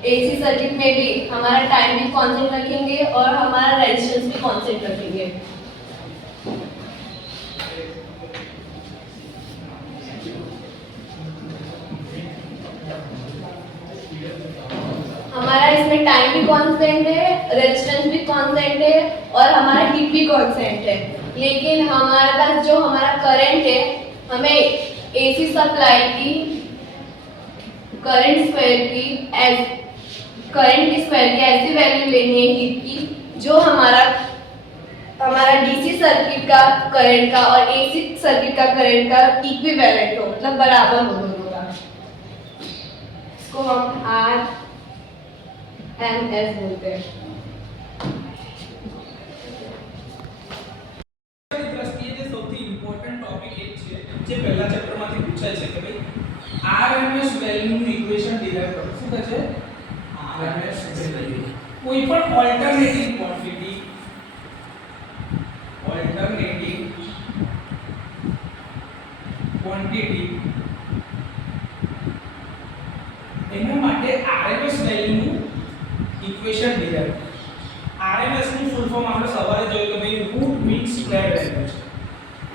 एसी सर्किट में भी हमारा टाइम भी कांस्टेंट रखेंगे और हमारा रेजिस्टेंस भी कांस्टेंट रखेंगे. हमारा इसमें टाइम भी कांस्टेंट है, रेजिस्टेंस भी कांस्टेंट है और हमारा हीट भी कांस्टेंट है. लेकिन हमारे पास जो हमारा करंट है, हमें एसी सप्लाई की करंट की स्क्वायर की ऐसी वैल्यू लेनी है हीट की जो हमारा डीसी सर्किट का करंट का और एसी सर्किट का करंट का इक्विवेलेंट हो, मतलब बराबर हो दोनों का। इसको हम RMS बोलते हैं। દ્રષ્ટિએ જે સૌથી ઇમ્પોર્ટન્ટ ટોપિક એક છે જે પહેલા ચેપ્ટરમાંથી પૂછાય છે કે ભાઈ RMS વેલ્યુનું ઇક્વેશન ડિરાઈવ કરો। શું કહે છે? RMS વેલ્યુ કોઈપણ ઓલ્ટરનેટિંગ ક્વોન્ટિટી એના માટે RMS વેલ્યુનું ઇક્વેશન ડિરાઈવ કરો। RMS નું ફૂલ ફોર્મ આપણે સવારે જોયું કે ભાઈ રૂટ મીન સ્ક્વેર વેલ્યુ છે।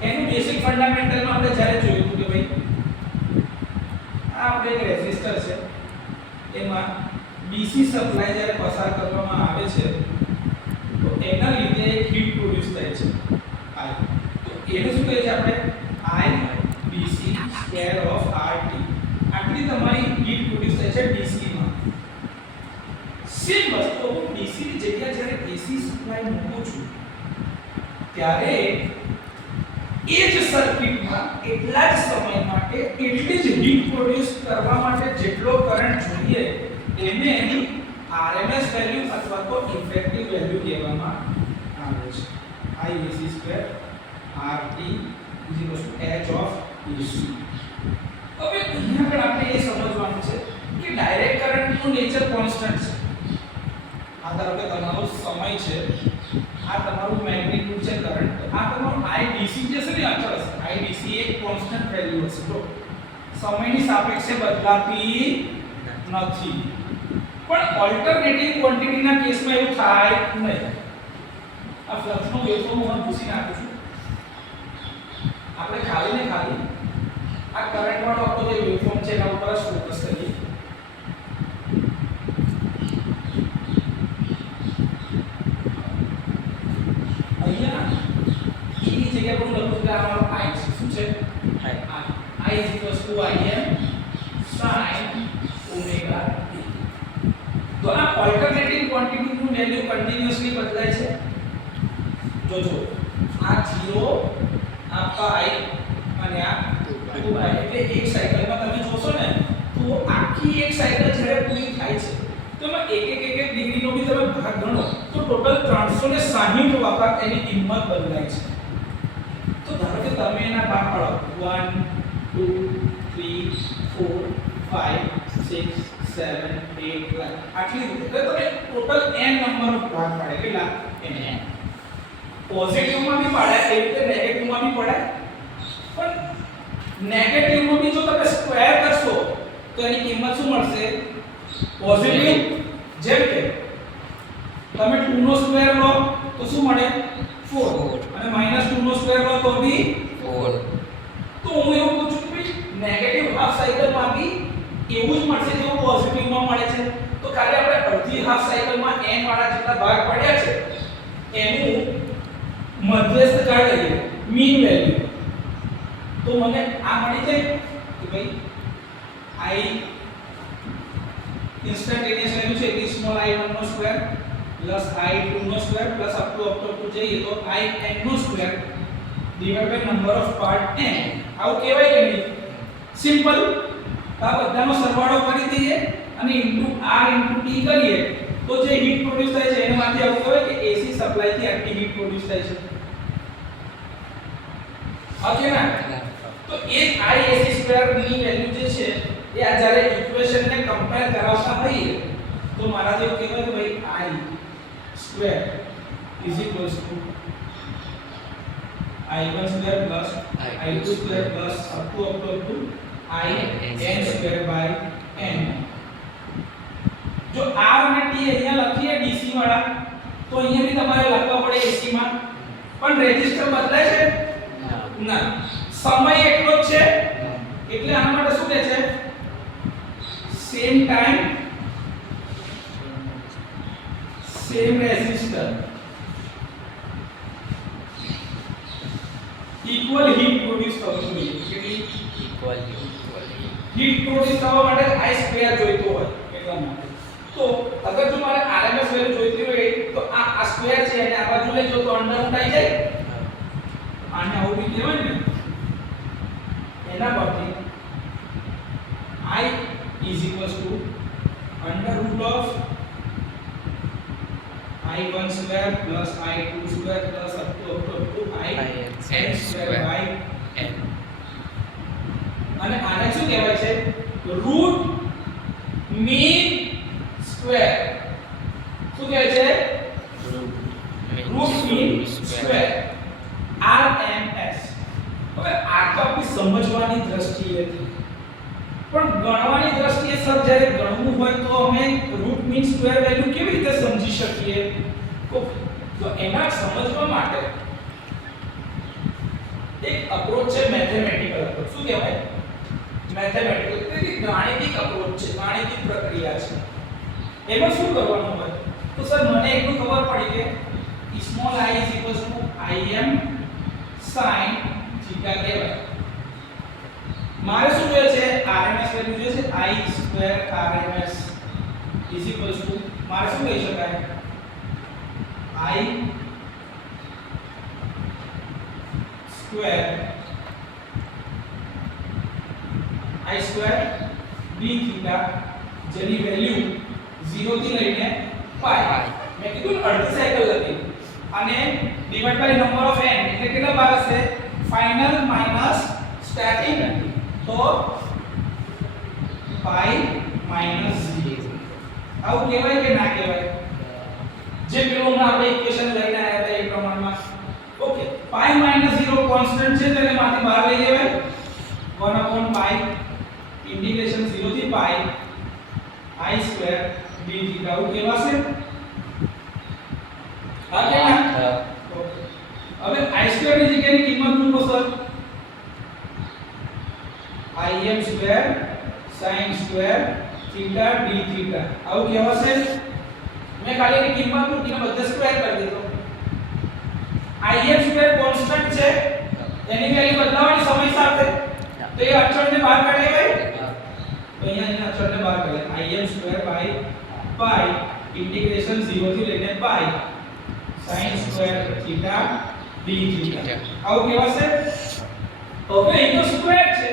એનું બેસિક ફંડામેન્ટલમાં આપણે જ્યારે જોયું હતું કે ભાઈ આ આપણે એક રેઝિસ્ટર છે એમાં ડીસી સપ્લાય જ્યારે પસાર કરવામાં આવે છે તો એના લીધે એક હીટ પ્રોડ્યુસ થાય છે I તો એને શું કહે છે આપણે I DC square of RT આટલી તમારી હીટ પ્રોડ્યુસ થાય છે DC માં। સેમ વસ્તુ હું DC ની જગ્યાએ જ્યારે AC સપ્લાય મૂકું છું ત્યારે એ જ સર્કિટમાં એટલા જ સમય માટે એટલી જ હીટ પ્રોડ્યુસ કરવા માટે જેટલો કરંટ જોઈએ એને એની RMS વેલ્યુ અથવા તો ઇફેક્ટિવ વેલ્યુ કહેવામાં આવે છે। IAC square RT H of AC। હવે અહીંયા આગળ આપણે એ સમજવાનું છે કે ડાયરેક્ટ કરંટનું નેચર કોન્સ્ટન્ટ છે। આ ધારો કે તમારો સમય છે, આ તમારું મેગ્નીટ્યુડ છે કરંટ, આ તમારું IDC જે છે ને અચળ છે। IDC એક કોન્સ્ટન્ટ વેલ્યુ હશે તો સમયની સાપેક્ષે બદલાતી નથી। પણ ઓલ્ટરનેટિંગ ક્વોન્ટિટીના કેસમાં એવું થાય નહીં। આ ફ્લક્સનો વેવફોર્મ હું પૂછી નાખું છું। આપણે ખાલી ને ખાલી આ કરંટ વાળો આપણો જે વેવફોર્મ છે એના ઉપર જ ફોકસ કરીએ। અહીંયા e ની જગ્યાએ હું લખું છું કે આ મારો I છે। શું છે? I Im sin omega t। તો આ ઓલ્ટરનેટિંગ ક્વોન્ટિટીનું વેલ્યુ કન્ટીન્યુઅસલી બદલાય છે। જોજો આ 0 આ પાઈ અને આ 2 પાઈ એટલે એક સાયકલમાં તમે જોશો ને તો આખી એક સાયકલ જ્યારે પૂરી થાય છે તો એમાં એક ડિગ્રીનો બી તમે ભાગ ગણો તો ટોટલ 360 વખત એની કિંમત બદલાય છે। તો ધારો કે તમે એના ભાગ પાડો 1 2 3 4 5 6 7 8 આટલી રીતે તો તમે ટોટલ n નંબર ઓફ ભાગ પાડે કેટલા n પોઝિટિવમાં બી પાડાય એ રીતે નેગેટિવમાં બી પડાય પણ નેગેટિવમાં બી જો તમે સ્ક્વેર કરશો તો એની કિંમત શું મળશે પોઝિટિવ। જેમ કે તમે 2 નો સ્ક્વેર લો તો શું મળે 4 અને -2 નો સ્ક્વેર લો તો બી 4। તો હું એવું પૂછું કે નેગેટિવ હાફ સાયકલમાં બી એવું જ મળશે જેવું પોઝિટિવમાં મળે છે। તો ખાલી આપણે અડધી હાફ સાયકલમાં n વાળા જેટલા ભાગ પડ્યા છે એનું મધ્યસ્થ કાઢી લઈએ મીન વેલ્યુ તો મને આ મળી જાય કે ભાઈ I ઇન્સ્ટન્ટેનિયસ વેલ્યુ છે કે સ્મોલ I1 નો સ્ક્વેર પ્લસ I2 નો સ્ક્વેર પ્લસ અપ ટુ જઈએ તો IN નો square divide by number of part n। આવું કહેવાય કે નહીં? સિમ્પલ। આ બધાનો સરવાળો કરી દઈએ અને ઇન્ટુ R ઇન્ટુ T કરીએ તો જે હીટ પ્રોડ્યુસ થાય છે એનામાંથી આવું કહેવાય કે AC સપ્લાય થી આટલી હીટ પ્રોડ્યુસ થાય છે। ઓકે ના? તો એ IAC સ્ક્વેર ની વેલ્યુ જે છે એ આ જ્યારે ઇક્વેશન ને કમ્પેર કરાવતા હોઈએ તો મારા જેવું કહેવાય કે ભાઈ I square is equals to I1 square plus I2 square plus up to IN square by n। જો R અને T અહીંયા લખીએ DC વાળા તો અહીંયા બી તમારે લખવા પડે AC માં પણ રેઝિસ્ટર બદલાય છે ના સમય એટલો જ છે એટલે આના માટે શું કહે છે same time same resistor equal heat produce થતું જોઈએ કેટલી ઇક્વલ હીટ પ્રોડ્યુસ થવા માટે I સ્ક્વેર જોઈતો હોય એટલા માટે. તો અગર જો મારે RMS વેલ્યુ જોઈતી હોય તો આ સ્ક્વેર છે અને આ બાજુ લઈ જો તો અંડર રૂટ આવી જાય. આને આવું બી કહેવાય ને. એના પરથી I is equals to under root of I1 square plus I2 square plus up to I n square by n. અને આને શું કહેવાય છે? Root mean square. શું કહેવાય છે? Root mean square RMS. હવે આ તો આપણી સમજવાની દ્રષ્ટિએ હતી, પણ ગણવાની દ્રષ્ટિએ સર જ્યારે ગણવું હોય તો અમે રૂટ મીન સ્ક્વેર વેલ્યુ કેવી રીતે સમજી શકીએ? તો એના સમજવા માટે એક અપ્રોચ છે મેથેમેટિકલ અપ્રોચ. શું કહેવાય? મેથેમેટિકલ એટલે ગાણિતિક અપ્રોચ છે, ગાણિતિક પ્રક્રિયા છે. એમાં શું કરવાનું હોય? તો સર મને એટલું ખબર પડી કે small I is equals to Im sin theta કહેવાય. મારે શું જોઈએ છે? RMS વેલ્યુ જોઈએ છે. I square RMS is equals to મારે શું કહી શકાય? I સ્ક્વેર d થીટા જેની વેલ્યુ 0 થી લઈને પાઈ. મેં કીધું અડધી સાયકલ હતી અને divide by number of n એટલે કેટલા બાર હશે? Final minus starting. તો પાઈ માઈનસ 0. આવું કહેવાય કે ના કહેવાય? જે પેલું આપણે ઇક્વેશન લઈને આવ્યા હતા એ પ્રમાણમાં. ઓકે, પાઈ માઈનસ 0 કોન્સ્ટન્ટ છે તેને માંથી બહાર લઈ લેવાય. 1 પાઈ ઇન્ટિગ્રેશન 0 થી પાઈ I સ્ક્વેર d થીટા આવું કહેવાશે. હા કે ના? ઓકે, હવે I સ્ક્વેર ની જગ્યાની કિંમત મૂકો sir. Im square sin square theta d theta આવું કહેવાશે. મેં ખાલી એની કિંમત મૂકીને બધે સ્ક્વેર કરી દીધો. Im સ્ક્વેર કોન્સ્ટન્ટ છે, એની વેલ્યુ બદલાવાની સમય સાથે, તો એ અચળને બહાર કાઢી લેવાય. તો અહીંયા એના અચળને બહાર કાઢે. Im square by pi integration 0 થી લઈને pi sin square theta d theta આવું કહેવાશે. હવે એ તો સ્ક્વેર છે,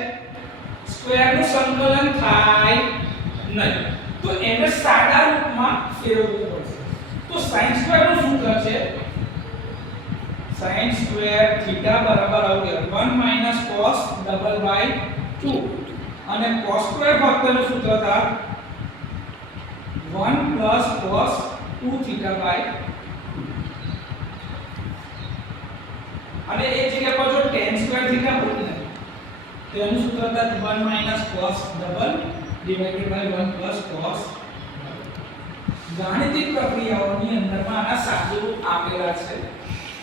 સ્ક્વેર નું સંકલન થાય નહીં, તો એને સાદા રૂપમાં ફેરવવું પડશે. તો sin સ્ક્વેર નું સૂત્ર છે sin સ્ક્વેર થીટા બરાબર આવું કહેવાય 1 cos ડબલ બાય 2 અને cos સ્ક્વેર ફક્તનું સૂત્ર था 1 cos 2 થીટા બાય 2 અને એક જગ્યા પર જો tan સ્ક્વેર થીટા હોય ને તો એનું સૂત્ર था 1 cos double divided by 1 cos. ગાણિતિક પ્રક્રિયાઓની અંદરમાં આના સાદું આપેલા છે,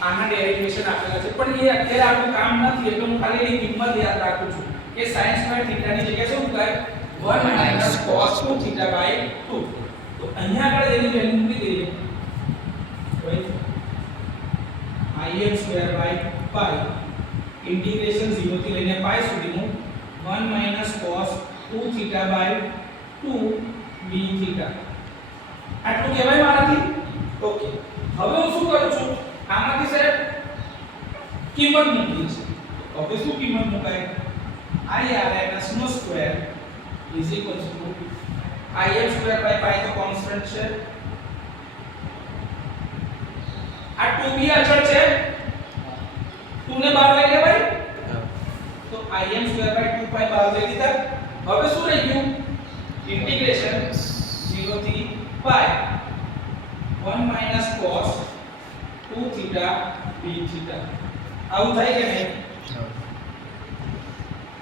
આના ડેરિવેશન આપેલા છે, પણ એ અત્યારે આપણું કામ નથી એટલે હું ખાલી એની કિંમત યાદ રાખું છું કે sin સ્ક્વેર થીટા ની જગ્યાએ શું થાય 1 cos 2 થીટા બાય 2. તો અહીંયા આગળ એની વેલ્યુ મૂકી દઈએ. Im square by pi integration 0 થી લઈને પાઈ સુધીનું 1 cos 2 theta by 2 d theta આટલું કહેવાય મારાથી. ઓકે, હવે હું શું કરું છું? આમાંથી સાહેબ કિંમત મૂકી છે. હવે શું કિંમત મુકાય? IRMS નો square is equals to Im square by pi તો કોન્સ્ટન્ટ છે, આ 2b અચળ છે, 2 ને બહાર લઈ લેવાય. તો Im સ્ક્વેર બાય 2 પાઈ બહાર લઈ દીધા. હવે શું રહી ગયું? ઇન્ટિગ્રેશન 0 થી પાઈ 1 cos 2 થીટા d થીટા આવું થાય કે નહીં?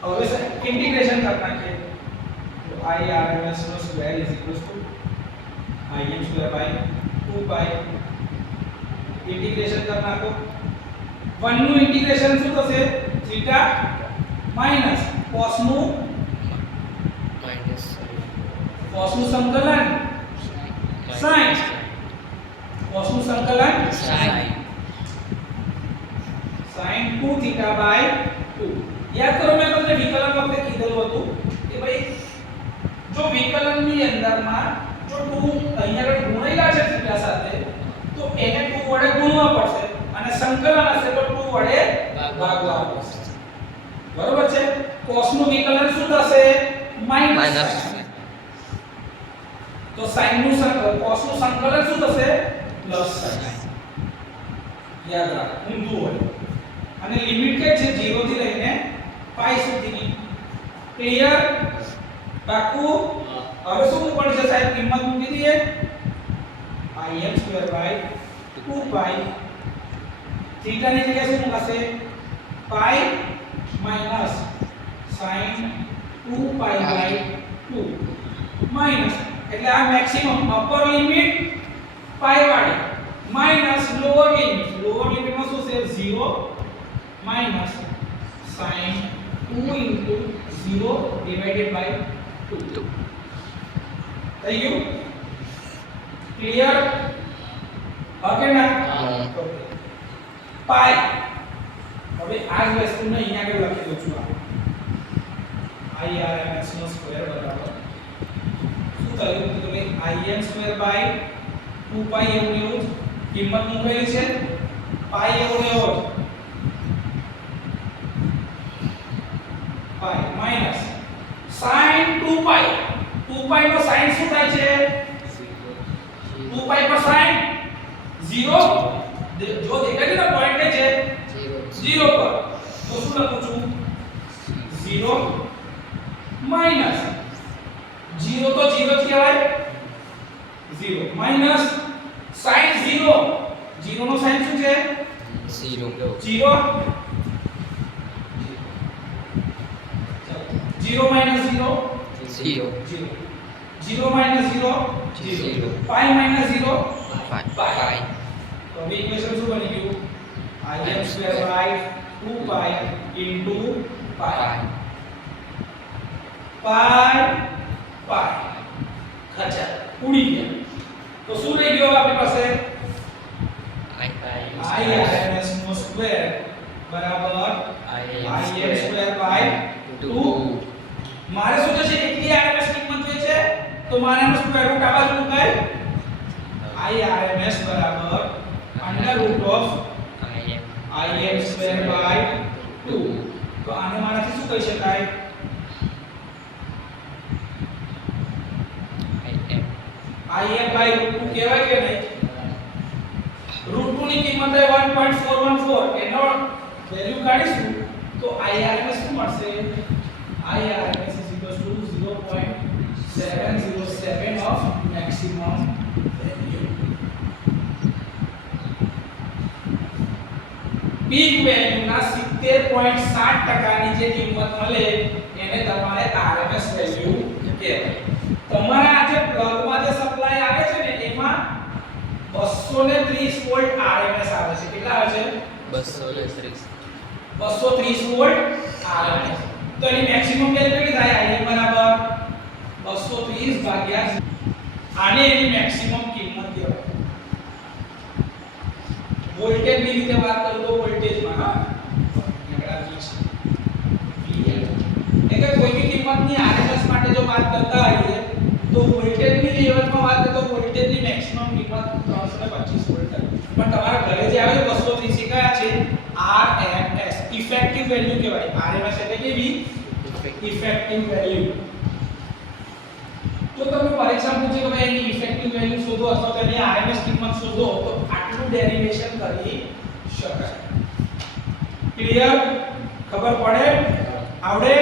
હવે ઇન્ટિગ્રેશન કરી નાખીએ. તો IRMS નો square is equals to Im square by 2 pi integration કરી નાખો. 1 નું ઇન્ટિગ્રેશન શું થશે? થીટા માઈનસ cos નું સંકલન sin, cos નું સંકલન sin 2 થીટા બાય 2. યાદ કરો મેં તમને વિકલન વખતે કીધેલું હતું કે ભાઈ જો વિકલનની અંદરમાં જો 2 અહીંયા આગળ ગુણેલા છે થીટા સાથે તો એને 2 વડે ગુણવા પડશે અને સંકલન હશે તો 2 વડે ભાગવા પડશે. બરોબર છે. cos નું વિકલન શું થશે? માઈનસ. તો sin નું cos નું સંકલન શું થશે? Plus sin. યાદ રાખો ઊંધું હોય. અને લિમિટ કઈ છે? 0 થી લઈને પાઈ સુધીની. ક્લિયર? પાકું? હવે શું મૂકવાનું છે સાહેબ? કિંમત મૂકી દઈએ im²/2π. થીટા ની જગ્યાએ શું મૂકશે? પાઈ માઈનસ sin 2π/2 માઈનસ એટલે આ મેક્સિમમ અપર લિમિટ પાઈ વાળી માઈનસ લોઅર લિમિટમાં શું છે? 0 માઈનસ sin 2 * 0 / 2 થઈ ગયું? ક્લિયર? ઓકે ના? પાઈ. હવે આ જ વસ્તુને અહીંયા આગળ લખી દઉં છું. IRMS નો સ્ક્વેર બરાબર શું થયું? તો ભાઈ im²/2π એવું એવું કિંમત મૂકેલી છે. પાઈ એવું એવું પાઈ માઈનસ sin 2π. 2π નો sin શું થાય છે? 2π પર sin 0 જો દેખાય ને પોઈન્ટ છે 0 પર તો શું લખું છું? 0 માઈનસ 0 તો 0 જ કહેવાય. 0 માઈનસ sin 0 નો sin શું છે? 0 0 માઈનસ 0 0 0 માઈનસ 0 0 પાઈ માઈનસ 0 પાઈ. તો હવે ઇક્વેશન શું બની ગયું? im²/2π * પાઈ ખચા ઉડી ગયા. તો શું રહી ગયો આપણી પાસે? IRMS નો સ્ક્વેર બરાબર im²/2. મારે શું થશે? એકલી RMS કિંમત જોઈએ છે તો મારે આનો સ્ક્વેર રૂટ આ બાજુ મુકાય. IRMS બરાબર √im²/2. તો આને મારાથી શું કહી શકાય? im/√2 કહેવાય કે નહીં? √2 ની કિંમત છે 1.414. એનો વેલ્યુ કાઢીશું તો IRMS શું મળશે? IRMS = 0.707 of maximum value. Peak value ના 70.7% ની જે કિંમત મળે એને તમારે RMS વેલ્યુ કહેવાય. તમારા આ જે પ્લગમાં જે સપ્લાય આવે છે ને એમાં 230 વોલ્ટ RMS આવે છે. કેટલા આવે છે? 230 વોલ્ટ RMS. તો એની મેક્સિમમ વેલ્યુ કેટલી થાય? IM બરાબર 230 ભાગ્યા આને એની મેક્સિમમ કિંમત કહેવાય. વોલ્ટેજ ની રીતે વાત કરું તો વોલ્ટેજમાં હા એટલે કોઈ બી કિંમતની RMS માટે જો વાત કરતા હોઈએ તો વોલ્ટેજની લેવલમાં વાત કરીએ તો વોલ્ટેજની મેક્સિમમ કિંમત 325 વોલ્ટ થાય. પણ તમારા ઘરે જે આવે 230 કયા છે? RMS ઇફેક્ટિવ વેલ્યુ કહેવાય. RMS એટલે કેવી? Effective value. તો તમે પરીક્ષા પૂછે કે ભાઈ એની ઇફેક્ટિવ વેલ્યુ શોધો અથવા તો એની RMS કિંમત શોધો તો આટલું ડેરિવેશન કરી શકાય. ક્લિયર? ખબર પડે? આવડે?